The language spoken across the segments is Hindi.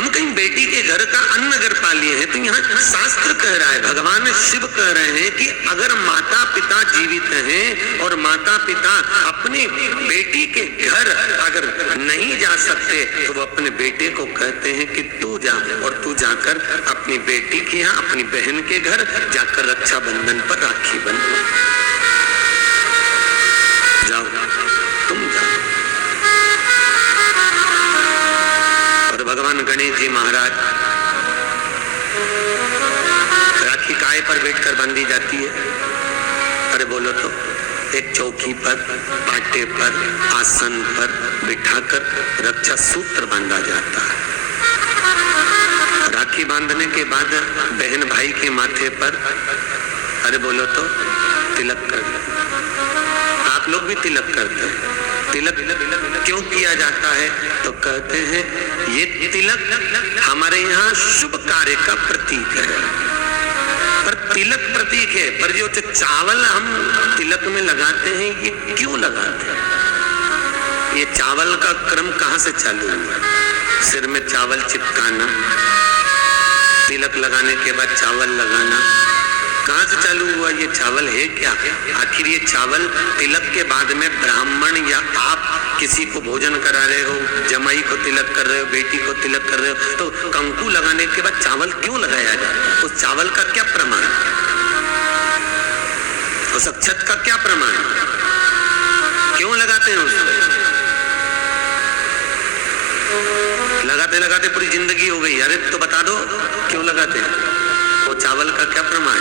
हम कहीं बेटी के घर का अन्न अगर पा लिए हैं, तो यहाँ शास्त्र कह रहा है, भगवान शिव कह रहे हैं कि अगर माता पिता जीवित हैं और माता पिता अपने बेटी के घर अगर नहीं जा सकते, तो वो अपने बेटे को कहते हैं कि तू जा, और तू जाकर अपनी बेटी के यहाँ, अपनी बहन के घर जाकर रक्षाबंधन पर राखी बंधो। जाओ, तुम जाओ। और भगवान गणेश जी महाराज, राखी काय पर बैठकर बांधी जाती है? अरे बोलो तो, एक चौकी पर, पाटे पर, आसन पर बिठाकर रक्षा सूत्र बांधा जाता है। राखी बांधने के बाद बहन भाई के माथे पर, अरे बोलो तो, तिलक कर। आप लोग भी तिलक करते हैं। तिलक क्यों किया जाता है? तो कहते हैं ये तिलक हमारे यहाँ शुभ कार्य का प्रतीक है। पर तिलक प्रतीक है, पर जो चावल हम तिलक में लगाते हैं, ये क्यों लगाते हैं? ये चावल का क्रम कहाँ से चालू हुआ? सिर में चावल चिपकाना, तिलक लगाने के बाद चावल लगाना, कहाँ से चालू हुआ? ये चावल है क्या? आखिर ये चावल तिलक के बाद में ब्राह्मण या आप किसी को भोजन करा रहे हो, जमाई को तिलक कर रहे हो, बेटी को तिलक कर रहे हो, तो कंकु लगाने के बाद चावल क्यों लगाया जाता है? उस चावल का क्या प्रमाण? उस अक्षत का क्या प्रमाण? क्यों लगाते हैं उसको? लगाते लगाते पूरी जिंदगी हो गई। अरे तो बता दो क्यों लगाते हैं? वो चावल का क्या प्रमाण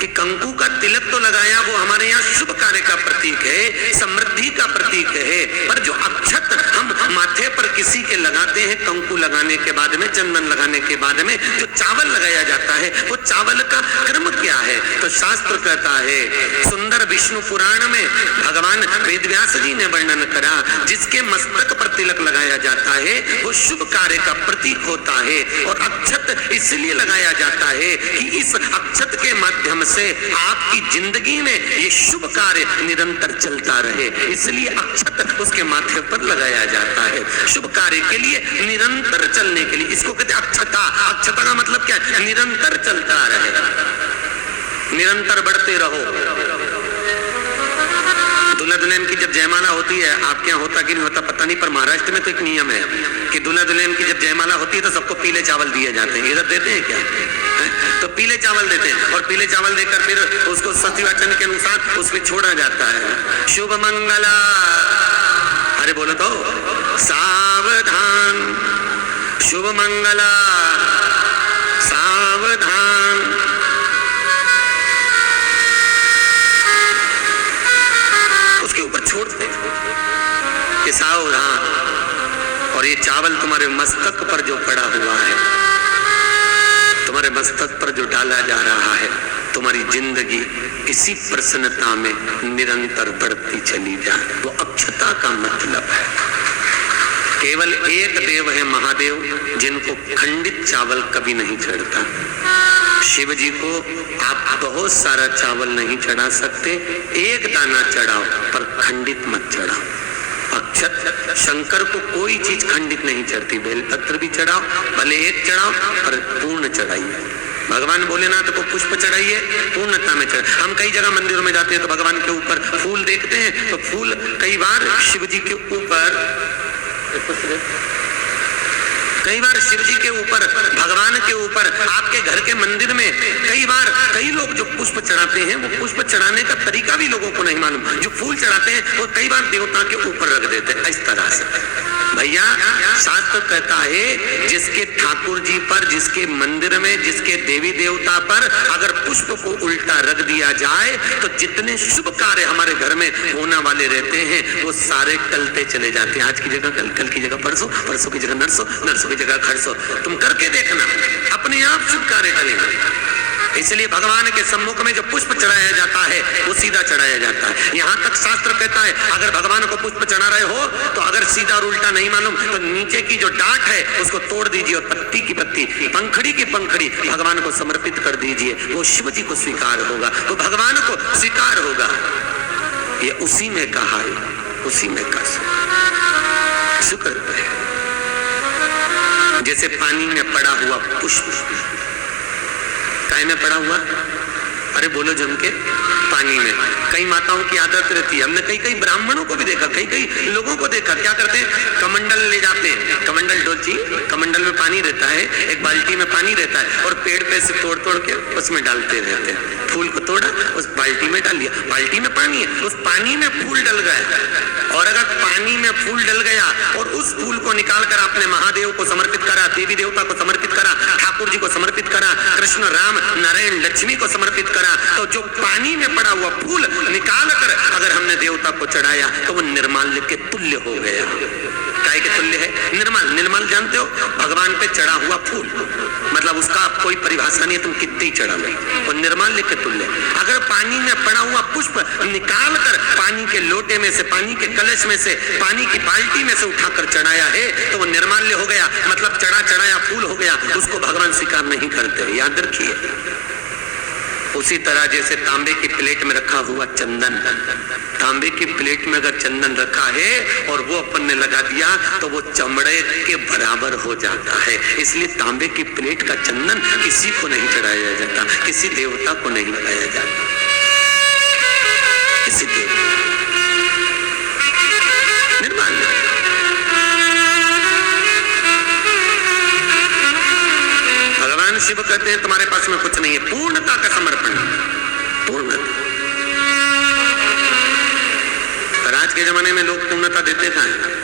कि कंकु का तिलक तो लगाया, वो हमारे यहाँ शुभ कार्य का प्रतीक है, समृद्धि का प्रतीक है। पर जो अक्षत हम माथे पर किसी के लगाते हैं, कंकु लगाने के बाद में, चंदन लगाने के बाद में जो चावल लगाया जाता है, वो चावल का क्रम क्या है? तो शास्त्र कहता है, सुंदर विष्णु पुराण में भगवान वेदव्यास जी ने वर्णन करा, जिसके मस्तक पर तिलक लगाया जाता है वो शुभ कार्य का प्रतीक होता है। और अक्षत इसलिए लगाया जाता है कि इस अक्षत के माध्यम से आपकी जिंदगी में ये शुभ कार्य निरंतर चलता रहे, इसलिए अक्षत उसके माथे पर लगाया जाता है, शुभ कार्य के लिए, निरंतर चलने के लिए। इसको कहते हैं अक्षता। अक्षता का मतलब क्या है? निरंतर चलता रहे, निरंतर बढ़ते रहो। दूल्हा दुल्हन की जब जयमाला होती है, आपके यहाँ होता कि नहीं होता पता नहीं, पर महाराष्ट्र में तो एक नियम है कि दूल्हा दुल्हन की जब जयमाला होती है तो सबको पीले चावल दिए जाते हैं। इधर देते हैं क्या? तो पीले चावल देते हैं, और पीले चावल देकर फिर उसको सत्यवाचन के अनुसार उसमें छोड़ा जाता है। शुभ मंगला, अरे बोलो तो, सावधान, शुभ मंगला, सावधान। उसके ऊपर छोड़ते कि सावधान। और ये चावल तुम्हारे मस्तक पर जो पड़ा हुआ है, तुम्हारे मस्तक पर जो डाला जा रहा है, तुम्हारी जिंदगी इसी प्रसन्नता में निरंतर बढ़ती चली जाए। वो अक्षता का मतलब है। केवल एक देव है महादेव, जिनको खंडित चावल कभी नहीं चढ़ता। शिव जी को आप बहुत सारा चावल नहीं चढ़ा सकते, एक दाना चढ़ाओ, पर खंडित मत चढ़ाओ। अक्षत शंकर को कोई चीज खंडित नहीं चढ़ती, बेलपत्र भी चढ़ाओ, भले एक चढ़ाओ, पर पूर्ण चढ़ाइए। भगवान भोलेनाथ को पुष्प चढ़ाइए, पूर्णता में चढ़ाइए। हम कई जगह मंदिरों में जाते हैं तो भगवान के ऊपर फूल देखते हैं, तो फूल कई बार शिव जी के ऊपर, कई बार शिव जी के ऊपर, भगवान के ऊपर, आपके घर के मंदिर में कई बार कई लोग जो पुष्प चढ़ाते हैं, वो पुष्प चढ़ाने का तरीका भी लोगों को नहीं मालूम। जो फूल चढ़ाते हैं वो कई बार देवता के ऊपर रख देते हैं, इस तरह से। भैया शास्त्र कहता है, जिसके ठाकुर जी पर, जिसके मंदिर में, जिसके देवी देवता पर अगर पुष्प को उल्टा रख दिया जाए, तो जितने शुभ कार्य हमारे घर में होने वाले रहते हैं वो सारे टलते चले जाते हैं। आज की जगह कल, कल की जगह परसों, परसों की जगह नरसों, नरसों की जगह खरसों। तुम करके देखना, अपने आप शुभ कार्य करेंगे। इसलिए भगवान के सम्मुख में जो पुष्प चढ़ाया जाता है वो सीधा चढ़ाया जाता है। यहाँ तक शास्त्र कहता है, अगर भगवान को पुष्प चढ़ा रहे हो तो अगर सीधा और उल्टा नहीं मालूम तो नीचे की जो डांट है उसको तोड़ दीजिए, और पत्ती की पत्ती, पंखड़ी की पंखड़ी भगवान को समर्पित कर दीजिए। वो शिव जी को स्वीकार होगा, वो भगवान को स्वीकार होगा। ये उसी में कहा है, उसी में का शुक्र है। जैसे पानी में पड़ा हुआ पुष्प। काय में पड़ा हुआ? अरे बोलो जम के, पानी में। कई माताओं की आदत रहती है, हमने कई ब्राह्मणों को भी देखा, कई लोगों को देखा, क्या करते हैं, कमंडल ले जाते हैं, कमंडल डोलची, कमंडल में पानी रहता है, एक बाल्टी में पानी रहता है, और पेड़ पे से तोड़ के उसमें डालते रहते हैं। फूल को तोड़ा, उस बाल्टी में डाल दिया, बाल्टी में पानी है, उस पानी में फूल डल गया। और अगर पानी में फूल डल गया और उस फूल को निकाल कर आपने महादेव को समर्पित करा, देवी देवता को समर्पित करा, ठाकुर जी को समर्पित करा, कृष्ण राम नारायण लक्ष्मी को समर्पित करा, तो जो पानी में पड़ा हुआ फूल निकाल कर अगर हमने देवता को चढ़ाया तो वो निर्माल्य के तुल्य हो गया। काय के तुल्य है? निर्मल। निर्मल जानते हो, भगवान पे चढ़ा हुआ फूल, मतलब उसका कोई परिभाषा नहीं है, तुम कितने ही चढ़ा लो, वो निर्माल्य के तुल्य। अगर पानी में पड़ा हुआ पुष्प निकाल कर पानी के लोटे में से, पानी के कलश में से, पानी की बाल्टी में से उठाकर चढ़ाया है तो वो निर्माल्य हो गया, मतलब चढ़ाया फूल हो गया, उसको भगवान स्वीकार नहीं करते, याद रखिए। उसी तरह जैसे तांबे की प्लेट में रखा हुआ चंदन, तांबे की प्लेट में अगर चंदन रखा है और वो अपन ने लगा दिया तो वो चमड़े के बराबर हो जाता है। इसलिए तांबे की प्लेट का चंदन किसी को नहीं चढ़ाया जाता, किसी देवता को नहीं लगाया जाता, किसी देवता निर्माण। भगवान शिव कहते हैं तुम्हारे पास में कुछ नहीं है, पूर्णता का समर्पण, पूर्णता। पर आज के जमाने में लोग पूर्णता देते कहां हैं?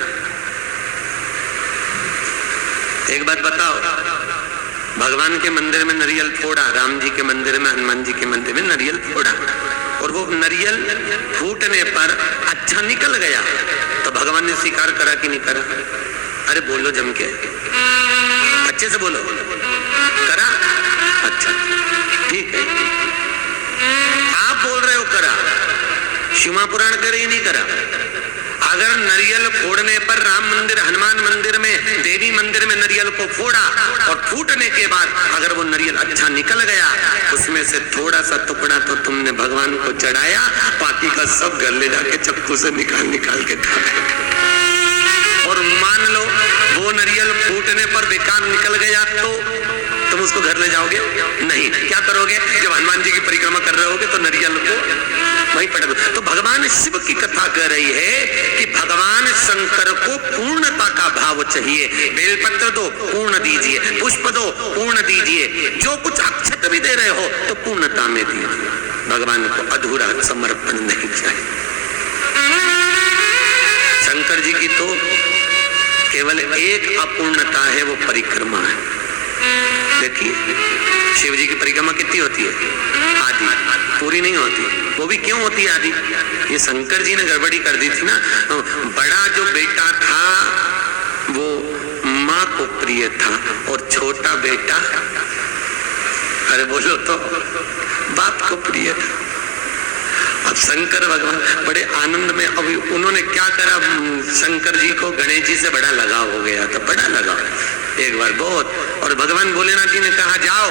एक बात बताओ, भगवान के मंदिर में नारियल फोड़ा, राम जी के मंदिर में, हनुमान जी के मंदिर में नारियल फोड़ा, और वो नारियल फूटने पर अच्छा निकल गया तो भगवान ने स्वीकार करा कि नहीं करा? अरे बोलो जम के, अच्छे से बोलो, करा? अच्छा ठीक है, आप बोल रहे हो करा, शिवा पुराण करे ही नहीं करा। अगर नारियल फोड़ने पर राम मंदिर, हनुमान मंदिर में, देवी मंदिर में नारियल को फोड़ा और फूटने के बाद अगर वो नारियल अच्छा निकल गया, उसमें से थोड़ा सा टुकड़ा तो तुमने भगवान को चढ़ाया, बाकी का सब घर ले जाके चक्कू से निकाल के खा। और मान लो वो नारियल फूटने पर बेकार निकल गया तो तुम उसको घर ले जाओगे? नहीं। क्या करोगे? जब हनुमान जी की परिक्रमा कर रहे होगे तो नारियल को वहीं पटक। तो भगवान शिव की कथा कह रही है कि भगवान शंकर को पूर्णता का भाव चाहिए। बेलपत्र दो, पूर्ण दीजिए, पुष्प दो, पूर्ण दीजिए, जो कुछ अक्षत भी दे रहे हो तो पूर्णता में दीजिए। भगवान को अधूरा समर्पण नहीं चाहिए। शंकर जी की तो केवल एक अपूर्णता है, वो परिक्रमा है। देखिए शिव जी की परिक्रमा कितनी होती है? आदि, पूरी नहीं होती। वो भी क्यों होती है आदि? ये शंकर जी ने गड़बड़ी कर दी थी ना। बड़ा जो बेटा था वो माँ को प्रिय था और छोटा बेटा, अरे बोलो तो, बाप को प्रिय था। अब शंकर भगवान बड़े आनंद में, अभी उन्होंने क्या करा, शंकर जी को गणेश जी से बड़ा लगाव हो गया था, बड़ा लगाव एक बार बहुत। और भगवान भोलेनाथ जी ने कहा जाओ,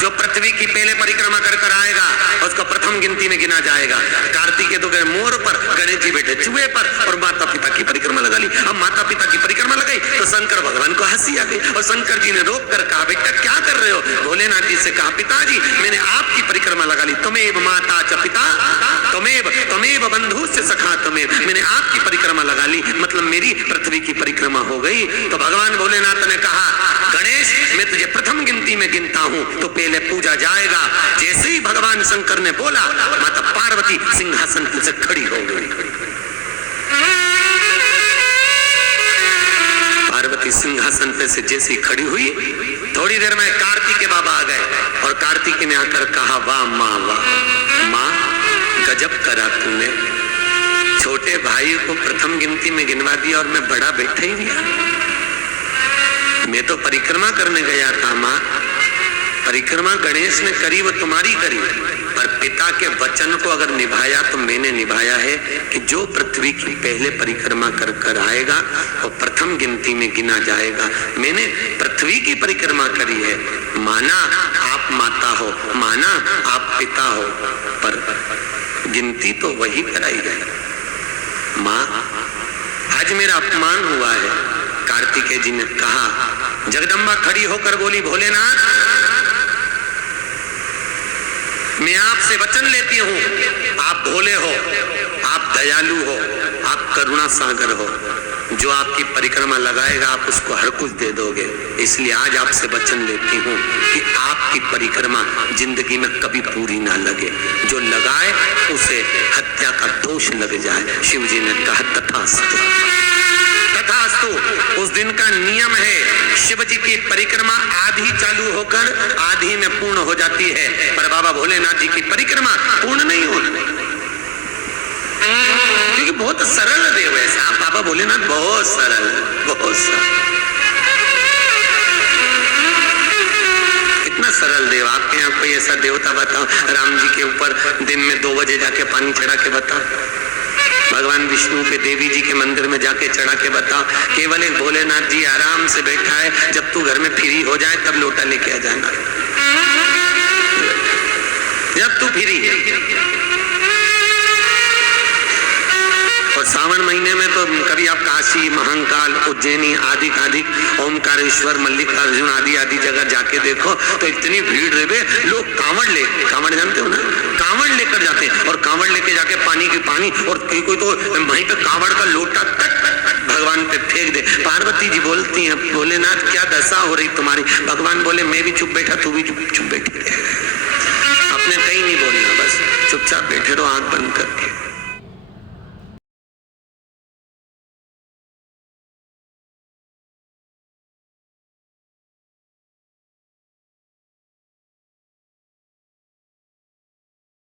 जो पृथ्वी की पहले परिक्रमा कर कर आएगा उसको प्रथम गिनती में गिना जाएगा। कार्तिकेय तो गए मोर पर, गणेश जी बैठे चूहे पर, और माता पिता की परिक्रमा लगा ली। अब माता पिता की परिक्रमा लगाई तो शंकर भगवान को हंसी आ गई और शंकर जी ने रोक कर कहा बेटा क्या कर रहे हो? भोलेनाथ जी से कहा पिताजी मैंने आपकी परिक्रमा लगा ली, तमेव माता च पिता तमेव बंधु से सखा तमेव, मैंने आपकी परिक्रमा लगा ली, मतलब मेरी पृथ्वी की परिक्रमा हो गई। तो भगवान भोलेनाथ ने कहा गणेश मैं तुझे प्रथम गिनती में गिनता हूं तो पहले पूजा जाएगा। जैसे ही भगवान शंकर ने बोला, माता पार्वती सिंहासन से खड़ी हो गई। पार्वती सिंहासन पे से जैसी खड़ी हुई, थोड़ी देर में कार्तिक के बाबा आ गए और कार्तिक ने आकर कहा वाह माँ, वाह माँ, गजब करा तूने, छोटे भाई को प्रथम गिनती में गिनवा दिया और मैं बड़ा बैठा ही गया। मैं तो परिक्रमा करने गया था माँ, परिक्रमा गणेश ने करी वो तुम्हारी करी, पर पिता के वचन को अगर निभाया तो मैंने निभाया है कि जो पृथ्वी की पहले परिक्रमा कर कर आएगा वो प्रथम गिनती में गिना जाएगा। मैंने पृथ्वी की परिक्रमा करी है, माना आप माता हो, माना आप पिता हो, पर गिनती तो वही कराई गई। माँ आज मेरा अपमान हुआ है। कार्तिकेय जी ने कहा जगदम्बा खड़ी होकर बोली, भोलेनाथ मैं आपसे वचन लेती हूँ, आप भोले हो, आप दयालु हो, आप करुणा सागर हो, जो आपकी परिक्रमा लगाएगा आप उसको हर कुछ दे दोगे। इसलिए आज आपसे वचन लेती हूँ कि आपकी परिक्रमा जिंदगी में कभी पूरी ना लगे, जो लगाए उसे हत्या का दोष लग जाए। शिव जी ने कहा तथास्तु, तथास्तु। उस दिन का नियम है, शिव जी की परिक्रमा आधी चालू होकर आधी में पूर्ण हो जाती है, पर बाबा भोलेनाथ जी की परिक्रमा पूर्ण नहीं होती, क्योंकि बहुत सरल देव है साहब बाबा भोलेनाथ, बहुत सरल, बहुत सरल, कितना सरल देव। आपके यहाँ कोई ऐसा देवता बताओ, राम जी के ऊपर दिन में 2 बजे जाके पानी चढ़ा के बताओ, भगवान विष्णु के देवी जी के मंदिर में जाके चढ़ा के बताओ। केवल एक भोलेनाथ जी आराम से बैठा है, जब तू घर में फ्री हो जाए तब लोटा लेके आ जाना, जब तू फ्री। और सावन महीने में तो कभी आप काशी, महाकाल, उज्जैनी आदि ओमकारेश्वर, मल्लिकार्जुन आदि जगह जाके देखो तो इतनी भीड़ रहे, लोग कांवड़ जानते हो ना, कांवड़ लेकर जाते हैं, और कांवड़ लेके जाके पानी और कोई तो वहीं पे कांवड़ का लोटा तक भगवान पे फेंक दे। पार्वती जी बोलती हैं, भोलेनाथ क्या दशा हो रही तुम्हारी? भगवान बोले, मैं भी चुप बैठा, तू भी चुप बैठी, आपने कहीं नहीं बोलना, बस चुपचाप बैठे रहो आंख बंद करके।